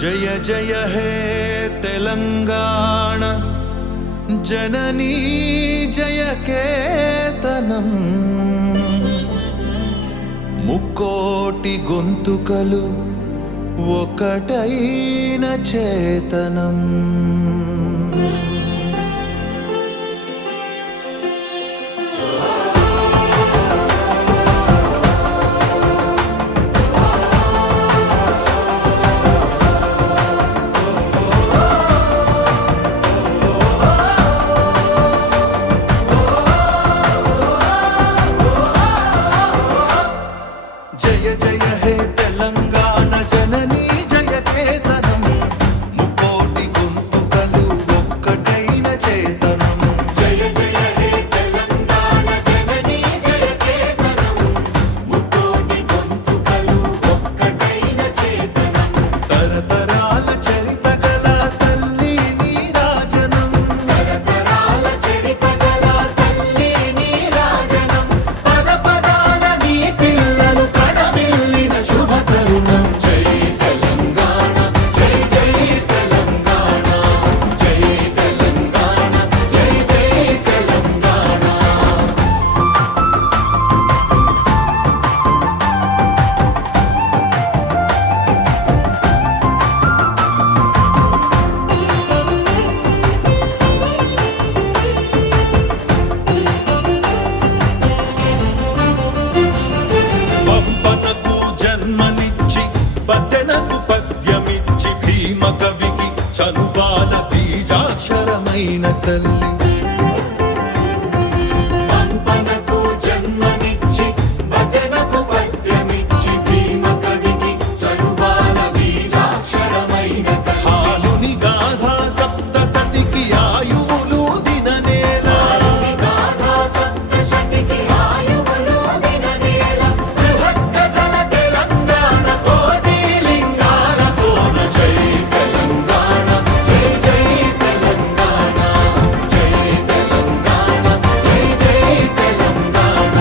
జయ జయ హే తెలంగాణ జననీ జయ కేతనం ముక్కోటి గొంతుకలు ఒకటైన చేతనం. జయ జయ హే తెలంగాణ జననీ జయ కేతనం ముకోటి గొంతుకలు ఒక్కటైన చేతనం. జయ జయ హే తెలంగాణ జననీ జయ కేతనం ముకోటి గొంతుకలు ఒక్కటైన చేతనం. తరతరాల చరిత గల తల్లి నీరాజనం, తరతరాల చరిత గల తల్లి నీరాజనం. పద పదాన నీ పిల్లలు కడమిల్లిన శుభ తరుణం. జై తెలంగాణ జై జై తెలంగాణ జై తెలంగాణ జై జై తెలంగాణ. పంపనకు జన్మనిచ్చి పద్దెనకు పద్యమిచ్చి భీమ కవికి చనుబాల బీజాక్షరమైన తల్లి. పంపనకు జన్మనిచ్చి బదనకు పద్యమిచ్చి భీమ కవికి చనుబాల బీజాక్షరమైన తల్లి. హాలుని గాథా సప్త సతికి ఆయువులు దిననేల, గాథా సప్తశతికి ఆయువులు దిననేల. బృహత్కథల తెలంగాణ కోటి లింగాల కోన. జై తెలంగాణ జై జై తెలంగాణ జై తెలంగాణ జై జై తెలంగాణ.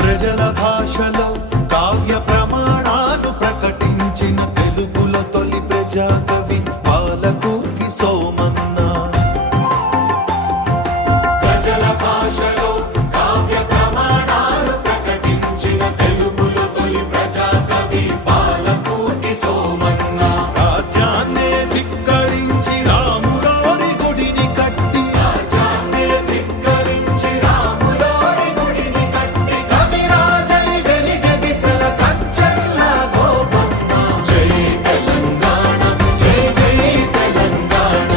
ప్రజల భాషలో కావ్య ప్రమాణాలు ప్రకటించిన తెలుగులో తొలి ప్రజాకవి పాలకుర్తి సోమన్న. ప్రజల భాషలో కావ్య ప్రమాణాలు ప్రకటించిన తెలుగులో తొలి ప్రజాకవి పాలకుర్తి సోమన్న. రాజ్యాన్నే ధిక్కరించి రాములోరి గుడిని కట్టి, రాజ్యాన్నే ధిక్కరించి రాములోరి గుడిని కట్టి కవిరాజై వెలిగే దిశల కంచెల్ల గోపన్న. జై తెలంగాణ జై జై తెలంగాణ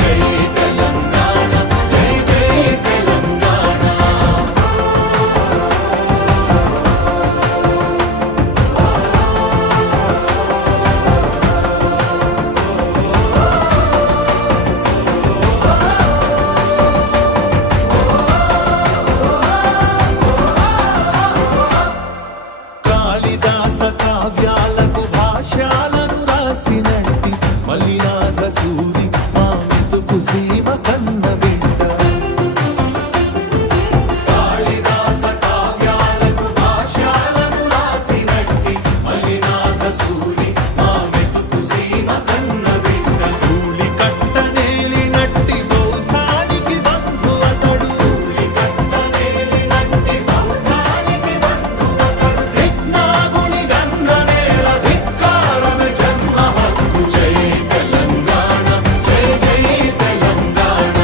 జై తెలంగాణ జై జై తెలంగాణ. కాళిదాస కావ్యాలకు భాష్యాలను రాసినట్టి మల్లినాథ సూరి మా మెతుకు సీమ కన్న బిడ్డ. కాళిదాస కావ్యాలకు భాష్యాలను రాసినట్టి మల్లినాథ సూరి మా మెతుకు సీమ కన్న బిడ్డ. ధూళి కట్టనేలినట్టి బౌద్ధానికి బంధు అతడు, కట్టనేలినట్టి బౌద్ధానికి బంధువతడు. విజ్ఞాగుని గన్న నేల ధిక్కారమే జన్మ హక్కు. జై తెలంగాణ జై జై తెలంగాణ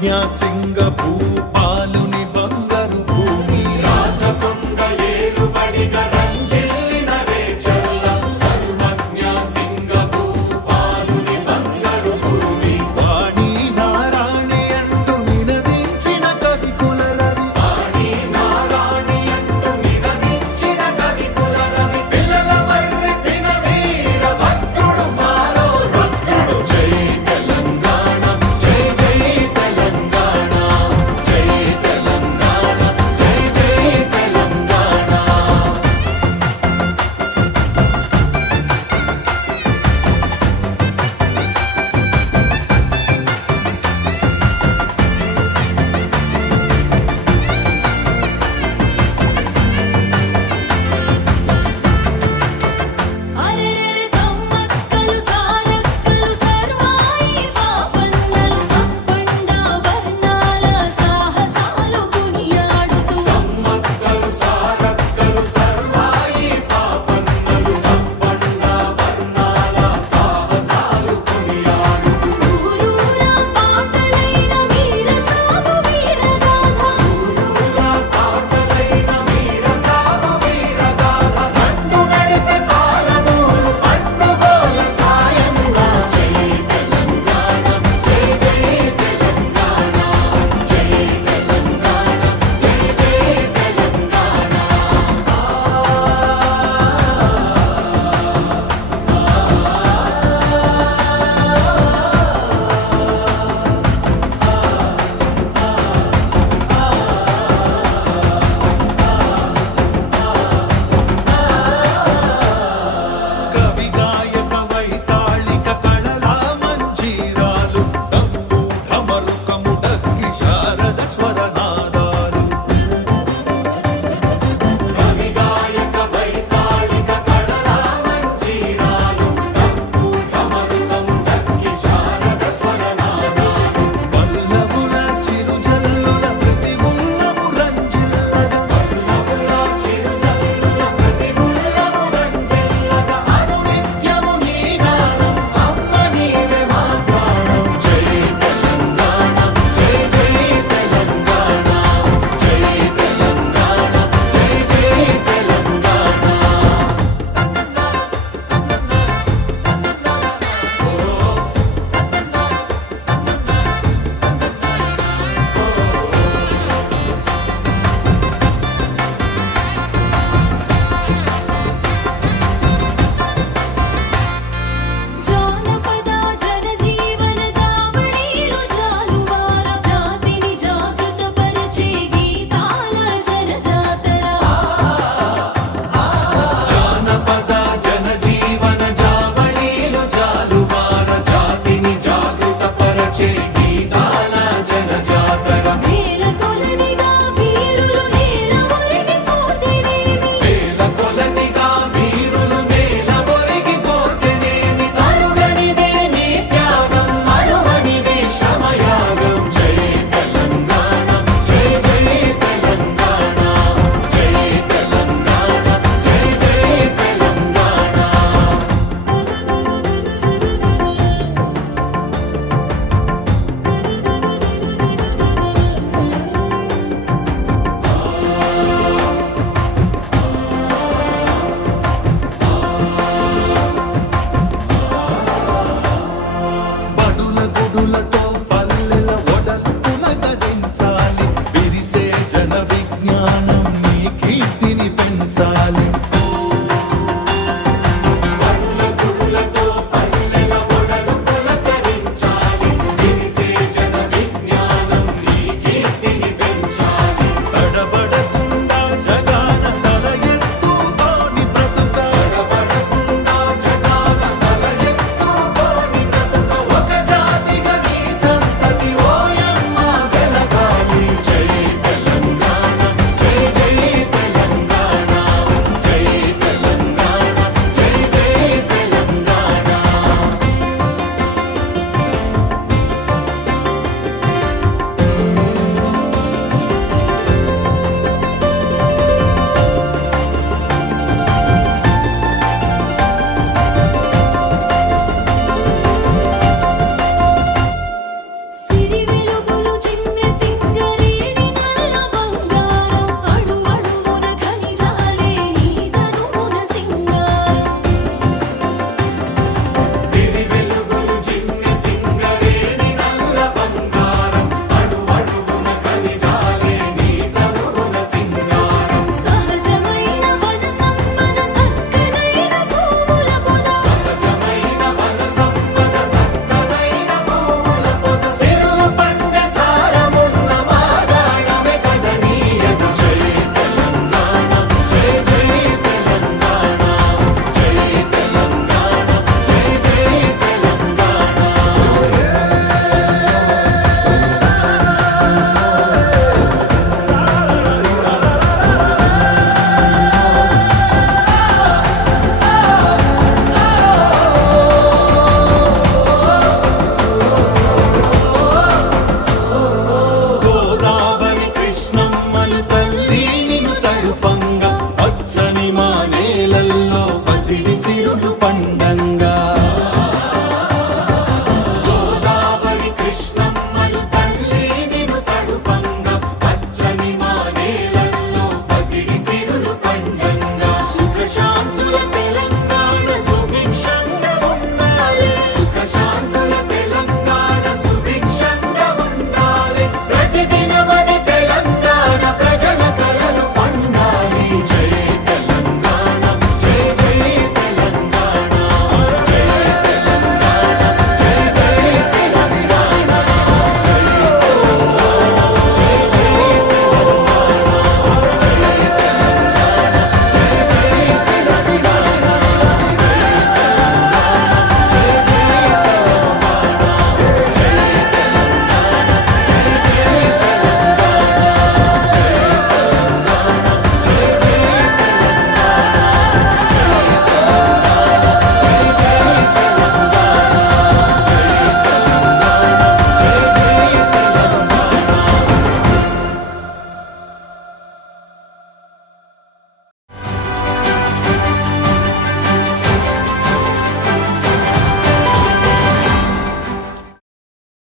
ప్రజ్ఞా సింగ భూ